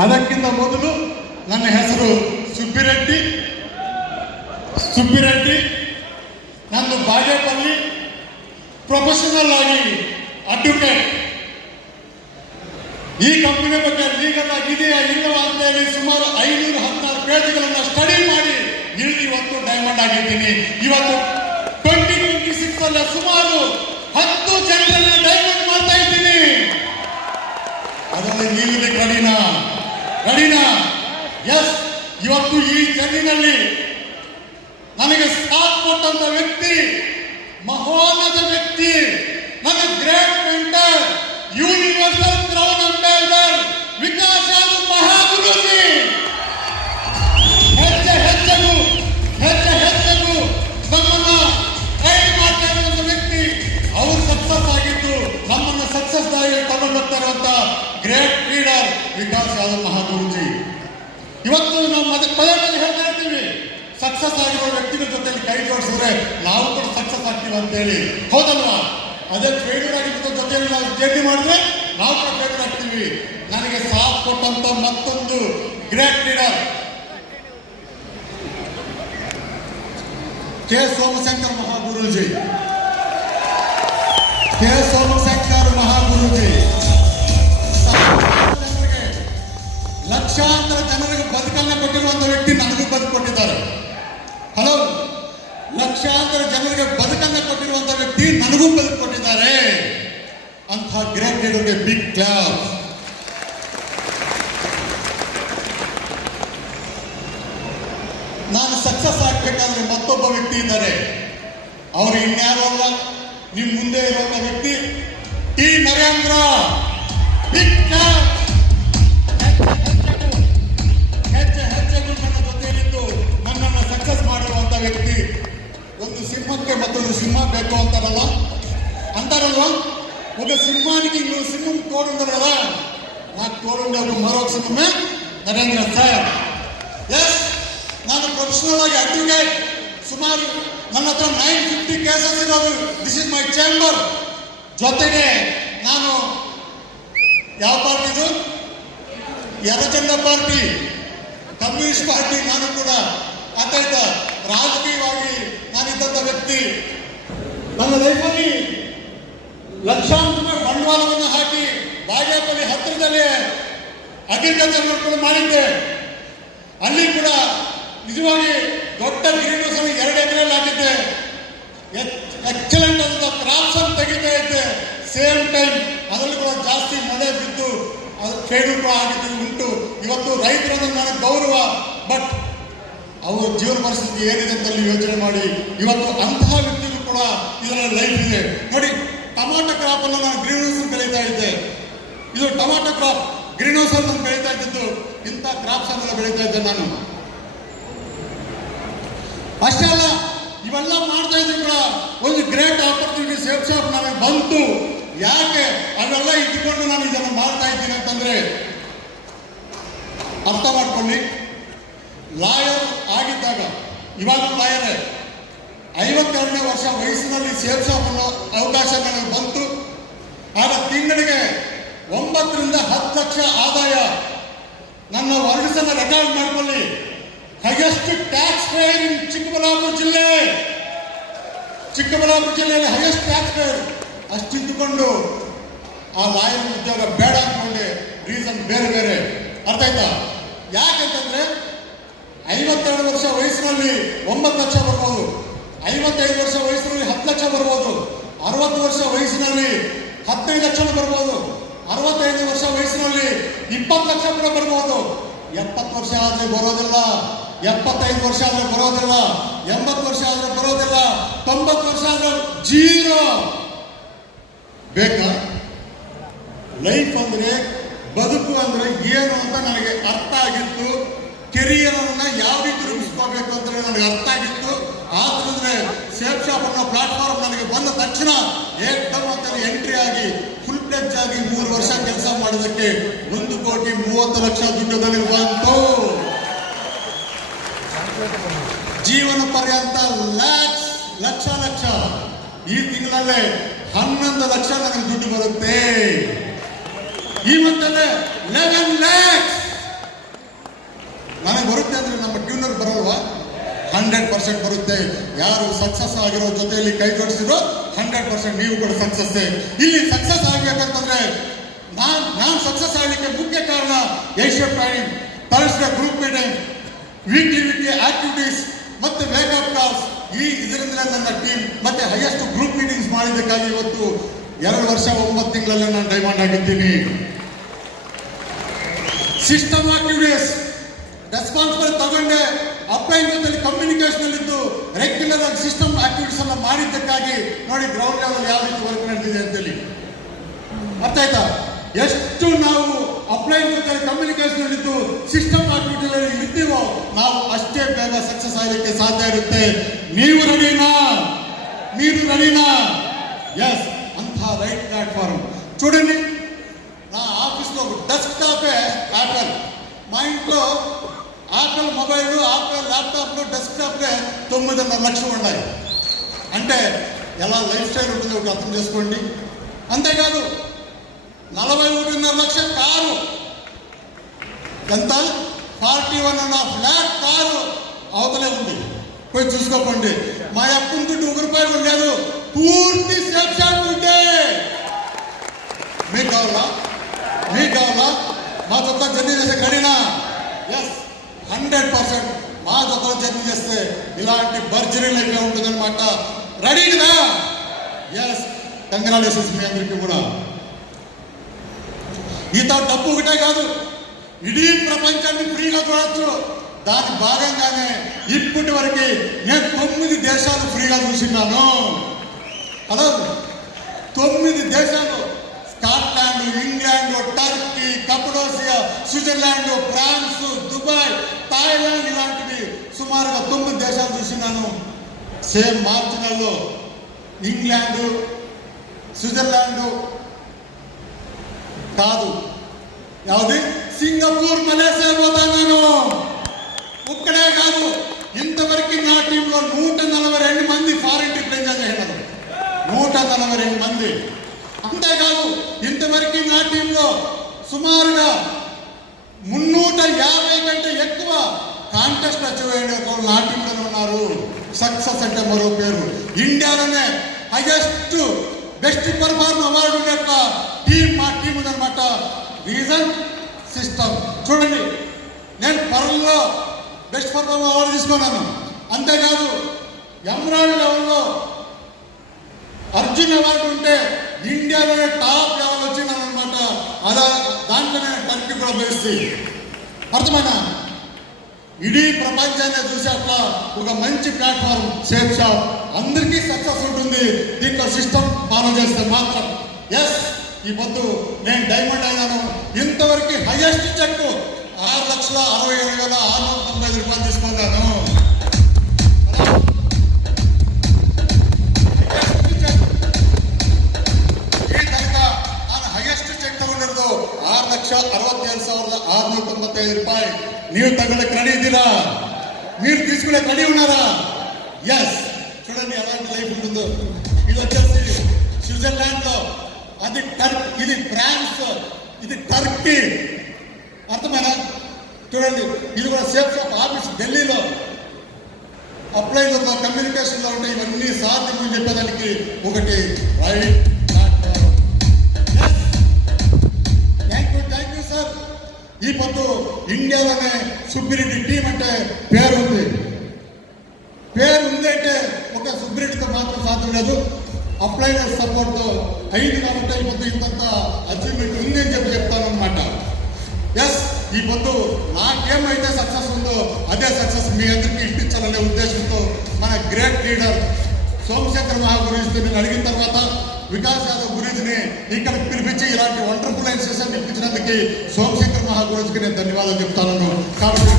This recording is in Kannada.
ಅದಕ್ಕಿಂತ ಮೊದಲು ನನ್ನ ಹೆಸರು ಸುಬ್ಬಿರೆಡ್ಡಿ. ನಂದು ಬಾಗೇಪಲ್ಲಿ, ಪ್ರೊಫೆಷನಲ್ ಆಗಿ ಅಡ್ವೊಕೇಟ್. ಈ ಕಂಪನಿ ಬಗ್ಗೆ ಲೀಗಲ್ ಆಗಿದೆಯಾ ಇಲ್ಲವಾ ಅಂತ ಹೇಳಿ ಸುಮಾರು 516 ಪೇಜ್ಗಳನ್ನು ಸ್ಟಡಿ ಮಾಡಿ ಇವತ್ತು ಡೈಮಂಡ್ ಆಗಿದ್ದೀನಿ. ಇವತ್ತು 2026 ಅಲ್ಲಿ ಸುಮಾರು 10 ಜನರನ್ನ ಡೈಮಂಡ್ ಮಾಡ್ತಾ ಇದ್ದೀನಿ. ಅದರಲ್ಲಿ ನಿಲ್ಲಲಿಕ್ಕೆ ರೆಡಿನಾ? ಎಸ್. ಇವತ್ತು ಈ ಜರ್ನಿನಲ್ಲಿ ನನಗೆ ಸಾಥ್ ಕೊಟ್ಟಂತ ವ್ಯಕ್ತಿ, ಮಹೋನ್ನತ ವ್ಯಕ್ತಿ, ನನ್ನ great mentor, universal crown ambassador Vikas Yadav Mahaguruji. ಹೆಜ್ಜೆ ಹೆಜ್ಜೆಗೂ ನಮ್ಮನ್ನ ಗೈಡ್ ಮಾಡ್ತಾ ಇರುವಂತ ವ್ಯಕ್ತಿ. ಅವರು ಸಕ್ಸಸ್ ಆಗಿದ್ದು ನಮ್ಮನ್ನ ಸಕ್ಸಸ್ ಆಗಿ ತಗೊಂಡು ಹೋಗ್ತಾ ಇರುವಂತ ಗ್ರೇಟ್ ಲೀಡರ್ ವಿಕಾಸ್ ಯಾದವ್ ಮಹಾಗುರುಜಿ. ಇವತ್ತು ನಾವು ಪದೇ ಹೇಳ್ತಾ ಇರ್ತೀವಿ, ಸಕ್ಸಸ್ ಆಗಿರೋ ವ್ಯಕ್ತಿಗಳ ಜೊತೆ ಕೈ ಜೋಡಿಸಿದ್ರೆ ನಾವು ಕೂಡ ಸಕ್ಸಸ್ ಆಗ್ತೀವಿ ಅಂತೇಳಿ, ಹೌದಲ್ವಾ? ಅದೇ ಫೇಲ್ಯೂರ್ ಆಗಿರೋ ಜೊತೆಯಲ್ಲಿ ನಾವು ಜರ್ನಿ ಮಾಡಿದ್ರೆ ನಾವು ಕೂಡ ಫೇಲ್ಯೂರ್ ಆಗ್ತೀವಿ. ನನಗೆ ಸಾಥ್ ಕೊಟ್ಟಂತ ಮತ್ತೊಂದು ಗ್ರೇಟ್ ಲೀಡರ್ ಕೆ. ಸೋಮಶೇಖರ್ ಮಹಾಗುರುಜಿ. ಲಕ್ಷಾಂತರ ಜನರಿಗೆ ಬದುಕನ್ನ ಕೊಟ್ಟಿರುವಂತ ವ್ಯಕ್ತಿ ನನಗೂ ಬದುಕೊಟ್ಟಿದ್ದಾರೆ. ಹಲೋ, ಲಕ್ಷಾಂತರ ಜನರಿಗೆ ಬದುಕನ್ನ ಕೊಟ್ಟಿರುವಂತ ವ್ಯಕ್ತಿ ನನಗೂ ಬದುಕೊಟ್ಟಿದ್ದಾರೆ. ಅಂತಹ ಗ್ರೇಟ್ ಲೀಡರ್ಗೆ ಬಿಗ್ ಕ್ಲಾಪ್. ನಾನು ಸಕ್ಸಸ್ ಆಗ್ಬೇಕಾದ್ರೆ ಮತ್ತೊಬ್ಬ ವ್ಯಕ್ತಿ ಇದ್ದಾರೆ. ಅವರು ಇನ್ಯಾರು ಅಲ್ಲ, ನಿಮ್ ಮುಂದೆ ಇರುವಂತ ವ್ಯಕ್ತಿ ಟಿ. ನರೇಂದ್ರ. Big clap. ಹೆಜ್ಜೆಗೂ ನನ್ನ ಜೊತೆಯಲ್ಲಿದ್ದು ನನ್ನನ್ನು ಸಕ್ಸಸ್ ಮಾಡಿರುವಂತ ವ್ಯಕ್ತಿ. ಒಂದು ಸಿಂಹಕ್ಕೆ ಮತ್ತೊಂದು ಸಿಂಹ ಬೇಕು ಅಂತಾರಲ್ವ, ఒక సింహానికి ఇంకో సింహం తోడుండదు కదా, నాకు తోడుండే ఒక మరొక సింహమే నరేంద్ర సార్. ఎస్, ನಾನು ಪ್ರೊಫೆಷನಲ್ ಆಗಿ ಅಡ್ವೊಕೇಟ್. ಸುಮಾರು ನನ್ನ ಹತ್ರ 950 ಕೇಸಸ್ ಇರೋದು. This is my chamber. ಜೊತೆಗೆ ನಾನು ಯಾವ ಪಾರ್ಟಿದು, ಎರ್ರಜೆಂಡ ಪಾರ್ಟಿ, ಕಮ್ಯುನಿಸ್ಟ್ ಪಾರ್ಟಿ, ನಾನು ಕೂಡ ಆತಾಯ್ತ ರಾಜಕೀಯವಾಗಿ ನಾನಿದ್ದಂಥ ವ್ಯಕ್ತಿ. ನನ್ನ ಲೈಫಲ್ಲಿ ಲಕ್ಷಾಂತರ ರೂಪಾಯಿ ಬಂಡವಾಳವನ್ನು ಹಾಕಿ ಬಾಗೇಪಲ್ಲಿ ಹತ್ತಿರದಲ್ಲಿ ಅಗ್ರಿಕಲ್ಚರ್ ಮಾಡ್ಕೊಂಡು ಮಾಡಿದ್ದೆ. ಅಲ್ಲಿ ಕೂಡ ನಿಜವಾಗಿ ದೊಡ್ಡ ಗ್ರೀನ್ ಹೌಸ್ 2 ಎಕರೆಯಲ್ಲಿ ಹಾಕಿದ್ದೆ. ಎಕ್ಸಲೆಂಟ್ ಅಂತ ಕ್ರಾಪ್ಸ್ ಅನ್ನು ತೆಗಿತಾ ಇದ್ದೆ. ಸೇಮ್ ಟೈಮ್ ಅದರಲ್ಲಿ ಕೂಡ ಜಾಸ್ತಿ ಮಳೆ ಬಿದ್ದು ಅದು ಫೇಲ್ಯೂರ್ ಕೂಡ ಆಗಿದ್ದು ಉಂಟು. ಇವತ್ತು ರೈತರನ್ನು ನನಗೆ ಗೌರವ, ಬಟ್ ಅವರ ಜೀವನ ಪರಿಸ್ಥಿತಿ ಏನಿದೆ ಅಂತ ಯೋಚನೆ ಮಾಡಿ ಇವತ್ತು ಅಂತಹ ವ್ಯಕ್ತಿಗಳು ಕೂಡ ಇದರಲ್ಲಿ ಲೈಫ್ ಇದೆ ನೋಡಿ. ಟೊಮಾಟೊ ಕ್ರಾಪ್ ಅನ್ನು ನಾನು ಗ್ರೀನ್ ಹೌಸ್ ಬೆಳೀತಾ ಇದ್ದೆ. ಇದು ಟೊಮಾಟೊ ಕ್ರಾಪ್ ಗ್ರೀನ್ ಹೌಸ್ ಅಲ್ಲಿ ನಾನು ಬೆಳೀತಾ ಇದ್ದದ್ದು. ಇಂಥ ಕ್ರಾಪ್ಸ್ ಅನ್ನೆಲ್ಲ ಬೆಳೀತಾ ಇದ್ದೆ ನಾನು. ಅಷ್ಟೇ ಅಲ್ಲ, ಇವೆಲ್ಲ ಮಾಡ್ತಾ ಇದ್ರು ಕೂಡ ಒಂದು ಗ್ರೇಟ್ ಆಪರ್ಚುನಿಟಿ ಸೇಫ್ ಶಾಪ್ ನನಗೆ ಬಂತು. ಯಾಕೆ ಅವೆಲ್ಲ ಇಟ್ಕೊಂಡು ನಾನು ಇದನ್ನು ಮಾಡ್ತಾ ಇದ್ದೀನಿ ಅಂತಂದ್ರೆ ಅರ್ಥ ಮಾಡ್ಕೊಳ್ಳಿ. ಲಾಯರ್ ಆಗಿದ್ದಾಗ, ಇವಾಗ ಲಾಯರೇ, 52ನೇ ವರ್ಷ ವಯಸ್ಸಿನಲ್ಲಿ ಸೇಫ್ ಶಾಪ್ ಅನ್ನೋ ಅವಕಾಶ ನನಗೆ ಬಂತು. ಆಗ ತಿಂಗಳಿಗೆ 9 ರಿಂದ 10 ಲಕ್ಷ ಆದಾಯ. ನನ್ನ ವರ್ಗಸನ್ನು ರೆಕಾರ್ಡ್ ಮಾಡ್ಕೊಳ್ಳಿ. ಹೈಯೆಸ್ಟ್ ಟ್ಯಾಕ್ಸ್ ಪೇಯರ್ ಇನ್ ಚಿಕ್ಕಬಳ್ಳಾಪುರ ಜಿಲ್ಲೆಯಲ್ಲಿ ಹೈಯೆಸ್ಟ್ ಟ್ಯಾಕ್ಸ್ ಪೇಯರ್. ಅಷ್ಟಿದ್ದುಕೊಂಡು ಆ ಲಾಯರ್ ಉದ್ಯೋಗ ಬೇಡ ಅಂದ್ಕೊಂಡೆ. ರೀಸನ್ ಬೇರೆ ಬೇರೆ, ಅರ್ಥ ಆಯ್ತಾ? ಯಾಕಂತಂದ್ರೆ 52 ವರ್ಷ ವಯಸ್ಸಿನಲ್ಲಿ 9 ಲಕ್ಷ ಬರ್ಬೋದು, 55 ವರ್ಷ ವಯಸ್ಸಿನಲ್ಲಿ 10 ಲಕ್ಷ ಬರ್ಬೋದು, 60 ವರ್ಷ ವಯಸ್ಸಿನಲ್ಲಿ 15 ಲಕ್ಷ ಬರ್ಬೋದು, 65 ವರ್ಷ ವಯಸ್ಸಿನಲ್ಲಿ 20 ಲಕ್ಷ ಕೂಡ ಬರ್ಬೋದು. 70 ವರ್ಷ ಆದ್ರೆ ಬರೋದಿಲ್ಲ, 75 ವರ್ಷ ಆದ್ರೆ ಬರೋದಿಲ್ಲ, 80 ವರ್ಷ ಆದ್ರೆ ಬರೋದಿಲ್ಲ, 90 ವರ್ಷ ಆದ್ರೆ ಜೀರೋ. ಬೇಕಾ? ಲೈಫ್ ಅಂದ್ರೆ, ಬದುಕು ಅಂದ್ರೆ ಏನು ಅಂತ ನನಗೆ ಅರ್ಥ ಆಗಿತ್ತು. ಕೆರಿಯರ್ ಅನ್ನ ಯಾವ ರೀತಿ ರೂಪಿಸ್ಕೋಬೇಕು ಅಂತ ನನಗೆ ಅರ್ಥ ಆಗಿತ್ತು. ಆದ್ರೆ ಸೇಫ್ ಶಾಪ್ ಅನ್ನೋ ಪ್ಲಾಟ್ಫಾರ್ಮ್ ನನಗೆ ಬಂದ ತಕ್ಷಣ ಏಕದಮ್ ಅಂತ ಎಂಟ್ರಿ ಆಗಿ ಫುಲ್ ಫ್ಲೆಡ್ಜ್ ಆಗಿ 3 ವರ್ಷ ಕೆಲಸ ಮಾಡೋದಕ್ಕೆ 1,30,00,000 ದುಡ್ಡು ನನಗೆ ಬಂತು. ಜೀವನ ಪರ್ಯಂತ ಲಕ್ಷ ಈ ತಿಂಗಳಲ್ಲೇ 11 ಲಕ್ಷ ನನಗೆ ದುಡ್ಡು ಬರುತ್ತೆ. ಈ ಮಂತಲ್ಲೇ 11 lakhs 100% ಬರುತ್ತೆ. ಯಾರು ಸಕ್ಸಸ್ ಆಗಿರೋ ಜೊತೆಯಲ್ಲಿ ಕೈ ಜೋಡಿಸಿರೋ 100% ನೀವು ಕೂಡ ಸಕ್ಸಸ್. ಇಲ್ಲಿ ಸಕ್ಸಸ್ ಆಗ್ಬೇಕಂತಂದ್ರೆ ನಾನು ಸಕ್ಸಸ್ ಆಗಲಿಕ್ಕೆ ಮುಖ್ಯ ಕಾರಣ Asian training, Thursday group meeting, weekly activities ಮತ್ತೆ ವೇಕಪ್ ಕಾಲ್ಸ್. ಇದರಿಂದ ನನ್ನ ಟೀಮ್ ಮತ್ತೆ ಹೈಯೆಸ್ಟ್ ಗ್ರೂಪ್ ಮೀಟಿಂಗ್ಸ್ ಮಾಡಿದ್ದಕ್ಕಾಗಿ ಇವತ್ತು 2 ವರ್ಷ 9 ತಿಂಗಳಲ್ಲೇ ನಾನು ಡೈಮಂಡ್ ಆಗಿದ್ದೀನಿ. ಸಿಸ್ಟಮ್ ಆಕ್ಟಿವಿಟೀಸ್ ರೆಸ್ಪಾನ್ಸಿಬಲ್ ತಗೊಂಡೆ, ಅಪ್ಲೈನ್ ಜೊತೆ ಕಮ್ಯುನಿಕೇಶನ್ ಇದ್ದು ರೆಗ್ಯುಲರ್ ಆಗಿ ಸಿಸ್ಟಮ್ ಆಕ್ಟಿವಿಟೀಸ್ ಎಲ್ಲ ಮಾಡಿದ್ದಕ್ಕಾಗಿ ನೋಡಿ ಗ್ರೌಂಡ್ ಲೆವೆಲ್ ಯಾವ ರೀತಿ ವರ್ಕ್ ನಡೆದಿದೆ ಅಂತೇಳಿ. ಅರ್ಥ ಆಯ್ತಾ? ಎಷ್ಟು ನಾವು ಅಪ್ಲೈನ್ ಜೊತೆ ಕಮ್ಯುನಿಕೇಶನ್ ಇದ್ದು ಸಿಸ್ಟಮ್ ಆಕ್ಟಿವಿಟಿಯಲ್ಲಿ ಇರ್ತೀವೋ ನಾವು ಅಷ್ಟೇ ಬೇಗ ಸಕ್ಸಸ್ ಆಗಲಿಕ್ಕೆ ಸಾಧ್ಯ ಇರುತ್ತೆ. ನೀವು ರೆಡಿನಾ? ಎಸ್, ಅಂಥ ರೈಟ್ ಪ್ಲಾಟ್ಫಾರ್ಮ್ చూడండి. నా ఆఫీస్లో డెస్క్టాపే యాపిల్, మా ఇంట్లో యాపిల్ మొబైల్, యాపిల్ ల్యాప్టాప్లు, డెస్క్టాప్లే 9.5 లక్షలు ఉన్నాయి. అంటే ఎలా లైఫ్ స్టైల్ ఉంటుందో ఒకటి అర్థం చేసుకోండి. అంతేకాదు 41.5 లక్షల కారు, ఎంత 41.5 lakh కారు అవతలే ఉంది, పోయి చూసుకోకండి. మా అప్పుంటూ ₹1 లేదు, పూర్తి సేఫ్ షాప్ ఉంటే మీకు కావాలా? మా జొత్త జర్నీ చేసే గడినా? ఎస్, 100% మా జొత్త జర్నీ చేస్తే ఇలాంటి బర్జరీ లైఫ్ ఉంటుందన్నమాట. రెడీ కదా? ఎస్, కంగ్రాచులేషన్స్ మీ అందరికీ కూడా. ఈత డబ్బు ఒకటే కాదు, ఇడీ ప్రపంచాన్ని ఫ్రీగా చూడొచ్చు. దాని భాగంగానే ఇప్పటి వరకు నేను 9 దేశాలు ఫ్రీగా చూసినాను. హలో, 9 దేశాలు, Scotland, England, Turkey, Cappadocia, Switzerland, France, Dubai, Thailand, ఇలాంటివి సుమారుగా 9 దేశాలు చూసినాను. సేమ్ మార్చి నెలలో ఇంగ్లాండ్, స్విట్జర్లాండ్ కాదు, యావది సింగపూర్, మలేసియా పోతాను. ఒక్కడే కాదు, ఇంతవరకు నా టీంలో 142 మంది ఫారిన్ ట్రిప్ ఎంజాయ్ చేసినారు. 142 మంది. అంతేకాదు ఇంతవరకు నా టీంలో సుమారుగా 350 కంటే ఎక్కువ కాంటెస్ట్ అచీవ్ అయిన నా టీంలోనే ఉన్నారు. సక్సెస్ అంటే మరో పేరు. ఇండియాలోనే హైయెస్ట్ బెస్ట్ పర్ఫార్మ్ అవార్డు ఉండే టీం మా టీం ఉందన్నమాట. Reason system. చూడండి, నేను పర్ల్లో బెస్ట్ పర్ఫార్మ్ అవార్డు తీసుకున్నాను. అంతేకాదు ఎమరాల్డ్ లెవెల్లో అర్జున్ అవార్డు ఉంటే ఇండియాలోనే టాప్ లెవెల్ వచ్చినాను అనమాట. అలా దాంట్లో నేను టర్కీ కూడా పోయిస్తే అర్థమైనా ఇడీ ప్రపంచాన్ని చూసి అట్లా ఒక మంచి ప్లాట్ఫామ్ సేఫ్ షాప్ అందరికీ సక్సెస్ ఉంటుంది దీంట్లో సిస్టమ్ ఫాలో చేస్తే మాత్రం. ఎస్, ఈ పొద్దు నేను డైమండ్ అయినాను. ఇంతవరకు హైయెస్ట్ చెక్ 6,67,695 తీసుకున్నాను. ఈ తనక ನಾನು ಹೈಯೆಸ್ಟ್ ಚೆಕ್ ತಗೊಂಡಿರೋದು 6,67,695. ನೀವು ತಗೊಳ್ಳಕ್ಕೆ ರೆಡಿ ಇದ್ದೀರಾ? మీరు తీసుకునే రెడీ ఉన్నారా? ఎస్, చూడండి ఎలాంటి లైఫ్ ఉంటుందో. ఇది వచ్చేసి స్విట్జర్లాండ్ లో, అది ఇది ఫ్రాన్స్, ఇది టర్కీ. అర్థమైనా? చూడండి, ఇది కూడా సేఫ్ షాప్ ఆఫీస్ ఢిల్లీలో. అప్లై కమ్యూనికేషన్ లో ఉంటే ఇవన్నీ సాధ్యం చెప్పేదానికి ఒకటి రైట్. Thank you sir. ఈ పొద్దు ఇండియాలోనే సుబ్బిరెడ్డి టీం అంటే పేరు ఉంది అంటే ఒక సుబ్బిరెడ్డితో మాత్రం సాధ్యం లేదు. అప్లైనర్ సపోర్ట్తో 5 కాబట్టి ఈ పొద్దు ఇంత అచీవ్మెంట్ ఉంది అని చెప్తాను అనమాట. ఎస్, ఈ పొద్దు నాకేమైతే సక్సెస్ ఉందో అదే సక్సెస్ మీ అందరికీ ఇప్పించాలనే ఉద్దేశంతో మన గ్రేట్ లీడర్ సోమశేఖర్ మహాగురుజీతో నేను అడిగిన తర్వాత వికాస్ యాదవ్ గురుజీని ఇక్కడ పిలిపించి ఇలాంటి వండర్ఫుల్ సెషన్ ఇప్పించినందుకు సోమశేఖర్ మహాగురుజీకి నేను ధన్యవాదాలు చెప్తాను. కాబట్టి